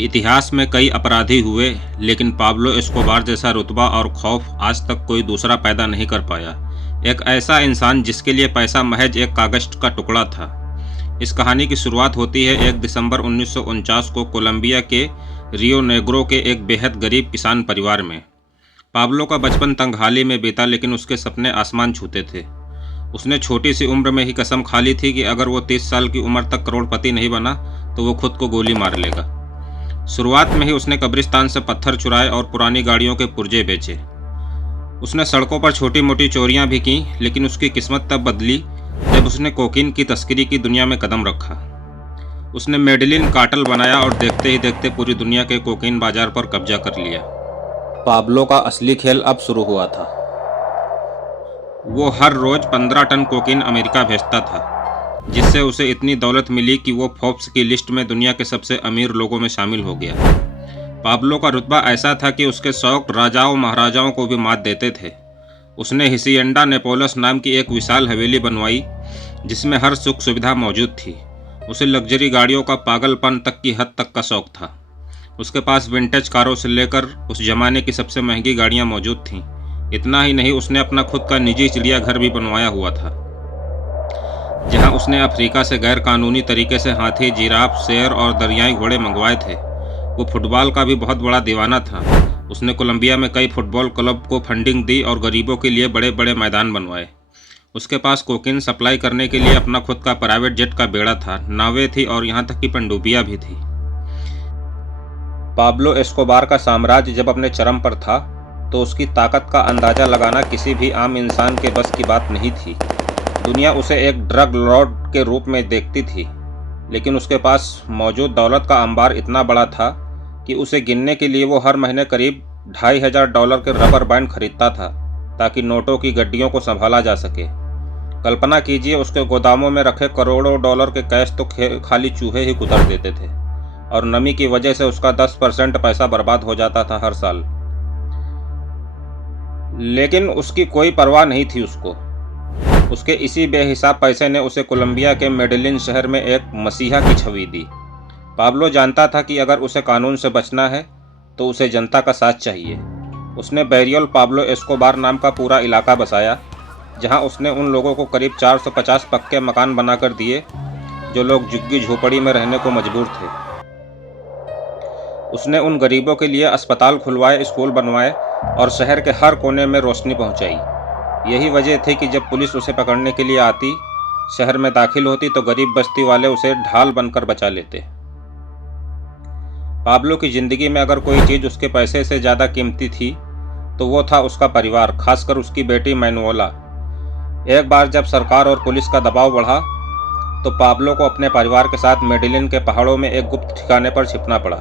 इतिहास में कई अपराधी हुए, लेकिन पाब्लो एस्कोबार जैसा रुतबा और खौफ आज तक कोई दूसरा पैदा नहीं कर पाया। एक ऐसा इंसान जिसके लिए पैसा महज एक कागज का टुकड़ा था। इस कहानी की शुरुआत होती है 1 दिसंबर 1949 को कोलंबिया के रियो नेग्रो के एक बेहद गरीब किसान परिवार में। पाब्लो का बचपन तंगहाली में बीता, लेकिन उसके सपने आसमान छूते थे। उसने छोटी सी उम्र में ही कसम खा ली थी कि अगर वो 30 साल की उम्र तक करोड़पति नहीं बना तो वो खुद को गोली मार लेगा। शुरुआत में ही उसने कब्रिस्तान से पत्थर चुराए और पुरानी गाड़ियों के पुर्जे बेचे। उसने सड़कों पर छोटी मोटी चोरियां भी की, लेकिन उसकी किस्मत तब बदली जब उसने कोकीन की तस्करी की दुनिया में कदम रखा। उसने मेडेलिन कार्टेल बनाया और देखते ही देखते पूरी दुनिया के कोकीन बाजार पर कब्जा कर लिया। पाब्लो का असली खेल अब शुरू हुआ था। वो हर रोज 15 टन कोकीन अमेरिका भेजता था, जिससे उसे इतनी दौलत मिली कि वो फोर्ब्स की लिस्ट में दुनिया के सबसे अमीर लोगों में शामिल हो गया। पाब्लो का रुतबा ऐसा था कि उसके शौक राजाओं महाराजाओं को भी मात देते थे। उसने हिसिएंडा नेपोलस नाम की एक विशाल हवेली बनवाई, जिसमें हर सुख सुविधा मौजूद थी। उसे लग्जरी गाड़ियों का पागलपन तक की हद तक का शौक था। उसके पास विंटेज कारों से लेकर उस जमाने की सबसे महंगी गाड़ियां मौजूद थीं। इतना ही नहीं, उसने अपना खुद का निजी चिड़ियाघर भी बनवाया हुआ था, जहां उसने अफ्रीका से गैर कानूनी तरीके से हाथी, जिराफ, शेर और दरियाई घोड़े मंगवाए थे। वो फुटबॉल का भी बहुत बड़ा दीवाना था। उसने कोलंबिया में कई फुटबॉल क्लब को फंडिंग दी और गरीबों के लिए बड़े बड़े मैदान बनवाए। उसके पास कोकीन सप्लाई करने के लिए अपना खुद का प्राइवेट जेट का बेड़ा था, नावें थी और यहाँ तक कि पनडुब्बियां भी थी। पाब्लो एस्कोबार का साम्राज्य जब अपने चरम पर था तो उसकी ताकत का अंदाज़ा लगाना किसी भी आम इंसान के बस की बात नहीं थी। दुनिया उसे एक ड्रग लॉर्ड के रूप में देखती थी, लेकिन उसके पास मौजूद दौलत का अंबार इतना बड़ा था कि उसे गिनने के लिए वो हर महीने करीब $2500 के रबर बैंड खरीदता था, ताकि नोटों की गड्डियों को संभाला जा सके। कल्पना कीजिए, उसके गोदामों में रखे करोड़ों डॉलर के कैश तो खाली चूहे ही कुतर देते थे, और नमी की वजह से उसका 10% पैसा बर्बाद हो जाता था हर साल। लेकिन उसकी कोई परवाह नहीं थी उसके इसी बेहिसाब पैसे ने उसे कोलंबिया के मेडेलिन शहर में एक मसीहा की छवि दी। पाब्लो जानता था कि अगर उसे कानून से बचना है तो उसे जनता का साथ चाहिए। उसने बैरियल पाब्लो एस्कोबार नाम का पूरा इलाका बसाया, जहां उसने उन लोगों को करीब 450 पक्के मकान बनाकर दिए जो लोग झुग्गी झोपड़ी में रहने को मजबूर थे। उसने उन गरीबों के लिए अस्पताल खुलवाए, स्कूल बनवाए और शहर के हर कोने में रोशनी पहुंचाई। यही वजह थी कि जब पुलिस उसे पकड़ने के लिए आती, शहर में दाखिल होती, तो गरीब बस्ती वाले उसे ढाल बनकर बचा लेते। पाब्लो की जिंदगी में अगर कोई चीज़ उसके पैसे से ज़्यादा कीमती थी तो वो था उसका परिवार, खासकर उसकी बेटी मैनुएला। एक बार जब सरकार और पुलिस का दबाव बढ़ा तो पाब्लो को अपने परिवार के साथ मेडेलिन के पहाड़ों में एक गुप्त ठिकाने पर छिपना पड़ा।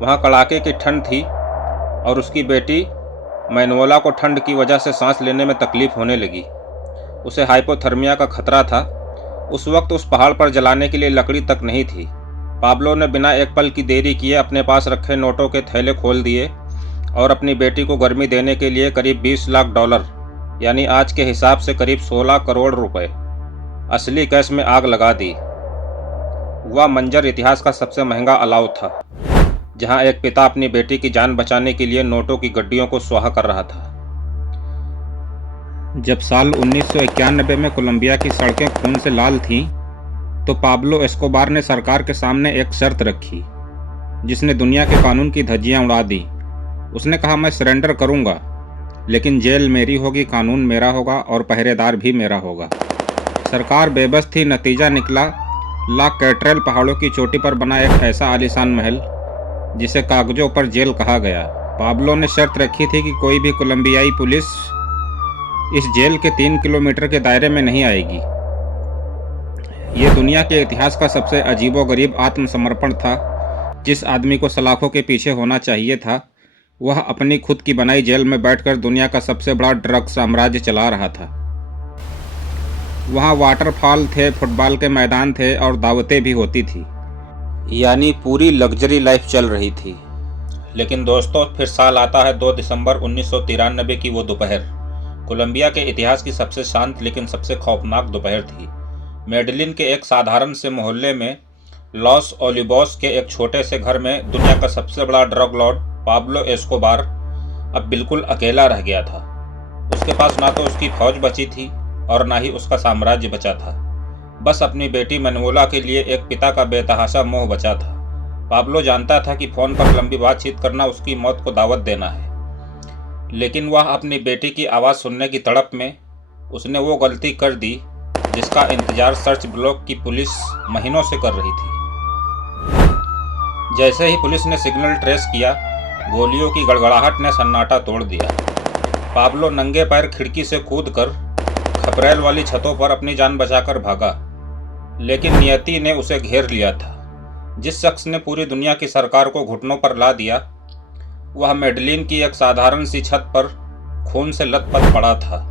वहाँ कड़ाके की ठंड थी और उसकी बेटी मैनुएला को ठंड की वजह से सांस लेने में तकलीफ होने लगी। उसे हाइपोथर्मिया का खतरा था। उस वक्त उस पहाड़ पर जलाने के लिए लकड़ी तक नहीं थी। पाब्लो ने बिना एक पल की देरी किए अपने पास रखे नोटों के थैले खोल दिए और अपनी बेटी को गर्मी देने के लिए करीब $20 लाख, यानी आज के हिसाब से करीब 16 करोड़ रुपए, असली कैश में आग लगा दी। वह मंजर इतिहास का सबसे महंगा अलाव था, जहां एक पिता अपनी बेटी की जान बचाने के लिए नोटों की गड्डियों को स्वाहा कर रहा था। जब साल 1991 में कोलंबिया की सड़कें खून से लाल थीं, तो पाब्लो एस्कोबार ने सरकार के सामने एक शर्त रखी, जिसने दुनिया के कानून की धज्जियां उड़ा दी। उसने कहा, मैं सरेंडर करूंगा, लेकिन जेल मेरी होगी, कानून मेरा होगा और पहरेदार भी मेरा होगा। सरकार बेबस थी। नतीजा निकला, ला कैट्रेल पहाड़ों की चोटी पर बना एक ऐसा आलीशान महल जिसे कागजों पर जेल कहा गया। पाब्लो ने शर्त रखी थी कि कोई भी कोलंबियाई पुलिस इस जेल के 3 किलोमीटर के दायरे में नहीं आएगी। ये दुनिया के इतिहास का सबसे अजीबोगरीब आत्मसमर्पण था। जिस आदमी को सलाखों के पीछे होना चाहिए था, वह अपनी खुद की बनाई जेल में बैठकर दुनिया का सबसे बड़ा ड्रग साम्राज्य चला रहा था। वहाँ वाटरफॉल थे, फुटबॉल के मैदान थे और दावतें भी होती थी, यानी पूरी लग्जरी लाइफ चल रही थी। लेकिन दोस्तों, फिर साल आता है 2 दिसंबर 1993 की वो दोपहर। कोलंबिया के इतिहास की सबसे शांत लेकिन सबसे खौफनाक दोपहर थी। मेडेलिन के एक साधारण से मोहल्ले में लॉस ओलिवोस के एक छोटे से घर में दुनिया का सबसे बड़ा ड्रग लॉर्ड पाब्लो एस्कोबार अब बिल्कुल अकेला रह गया था। उसके पास ना तो उसकी फौज बची थी और ना ही उसका साम्राज्य बचा था। बस अपनी बेटी मैनुएला के लिए एक पिता का बेतहाशा मोह बचा था। पाब्लो जानता था कि फ़ोन पर लंबी बातचीत करना उसकी मौत को दावत देना है, लेकिन वह अपनी बेटी की आवाज़ सुनने की तड़प में उसने वो गलती कर दी जिसका इंतजार सर्च ब्लॉक की पुलिस महीनों से कर रही थी। जैसे ही पुलिस ने सिग्नल ट्रेस किया, गोलियों की गड़गड़ाहट ने सन्नाटा तोड़ दिया। पाब्लो नंगे पैर खिड़की से कूदकर खपरेल वाली छतों पर अपनी जान बचाकर भागा, लेकिन नियति ने उसे घेर लिया था। जिस शख्स ने पूरी दुनिया की सरकार को घुटनों पर ला दिया, वह मेडलिन की एक साधारण सी छत पर खून से लथपथ पड़ा था।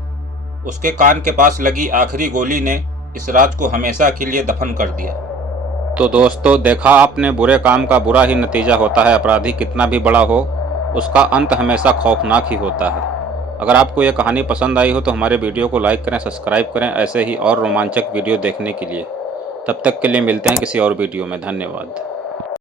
उसके कान के पास लगी आखिरी गोली ने इस राज को हमेशा के लिए दफन कर दिया। तो दोस्तों, देखा आपने, बुरे काम का बुरा ही नतीजा होता है। अपराधी कितना भी बड़ा हो, उसका अंत हमेशा खौफनाक ही होता है। अगर आपको यह कहानी पसंद आई हो तो हमारे वीडियो को लाइक करें, सब्सक्राइब करें ऐसे ही और रोमांचक वीडियो देखने के लिए। तब तक के लिए मिलते हैं किसी और वीडियो में। धन्यवाद।